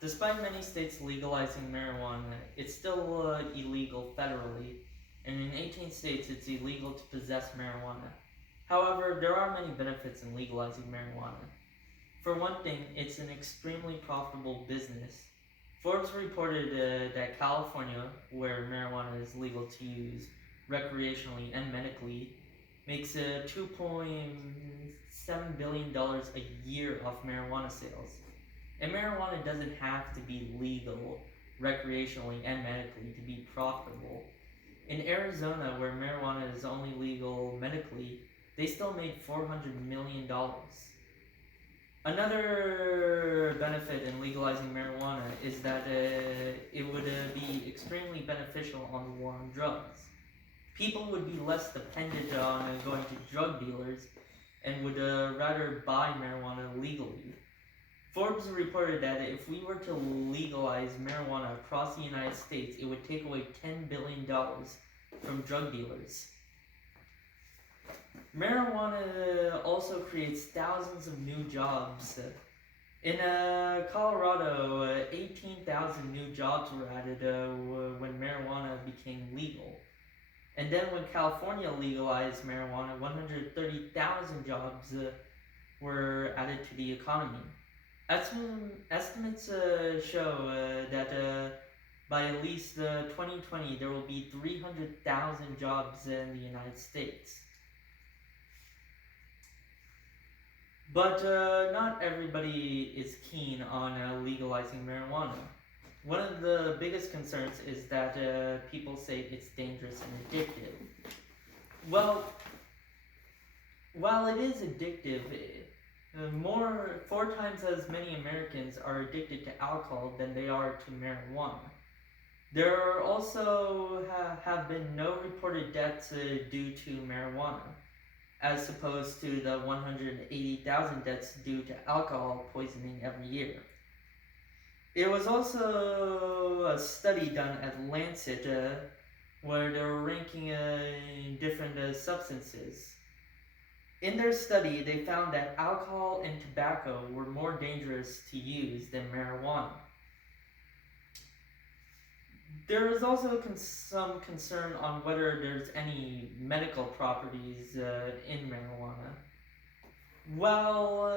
Despite many states legalizing marijuana, it's still illegal federally, and in 18 states it's illegal to possess marijuana. However, there are many benefits in legalizing marijuana. For one thing, it's an extremely profitable business. Forbes reported that California, where marijuana is legal to use recreationally and medically, makes $2.7 billion a year off marijuana sales. And marijuana doesn't have to be legal recreationally and medically to be profitable. In Arizona, where marijuana is only legal medically, they still made $400 million. Another benefit in legalizing marijuana is that it would be extremely beneficial on the war on drugs. People would be less dependent on going to drug dealers and would rather buy marijuana legally. Forbes reported that if we were to legalize marijuana across the United States, it would take away $10 billion from drug dealers. Marijuana also creates thousands of new jobs. In Colorado, 18,000 new jobs were added when marijuana became legal. And then when California legalized marijuana, 130,000 jobs were added to the economy. Estimates show that by at least 2020, there will be 300,000 jobs in the United States. But not everybody is keen on legalizing marijuana. One of the biggest concerns is that people say it's dangerous and addictive. Well, while it is addictive, 4 times as many Americans are addicted to alcohol than they are to marijuana. There also have been no reported deaths due to marijuana, as opposed to the 180,000 deaths due to alcohol poisoning every year. It was also a study done at Lancet where they were ranking different substances. In their study, they found that alcohol and tobacco were more dangerous to use than marijuana. There is also some concern on whether there's any medical properties in marijuana. Well,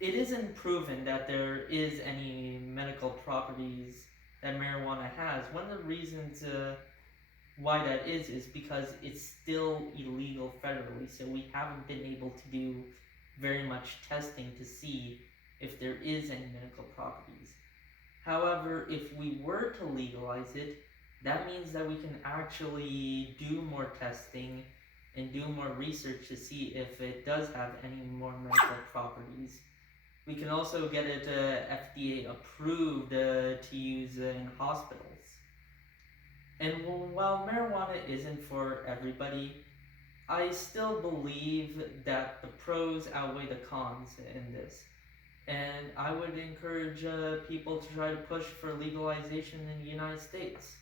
it isn't proven that there is any medical properties that marijuana has. One of the reasons why that is because it's still illegal federally, so we haven't been able to do very much testing to see if there is any medical properties. However, if we were to legalize it, that means that we can actually do more testing and do more research to see if it does have any more medical properties. We can also get it FDA approved to use in hospitals. And while marijuana isn't for everybody, I still believe that the pros outweigh the cons in this. And I would encourage people to try to push for legalization in the United States.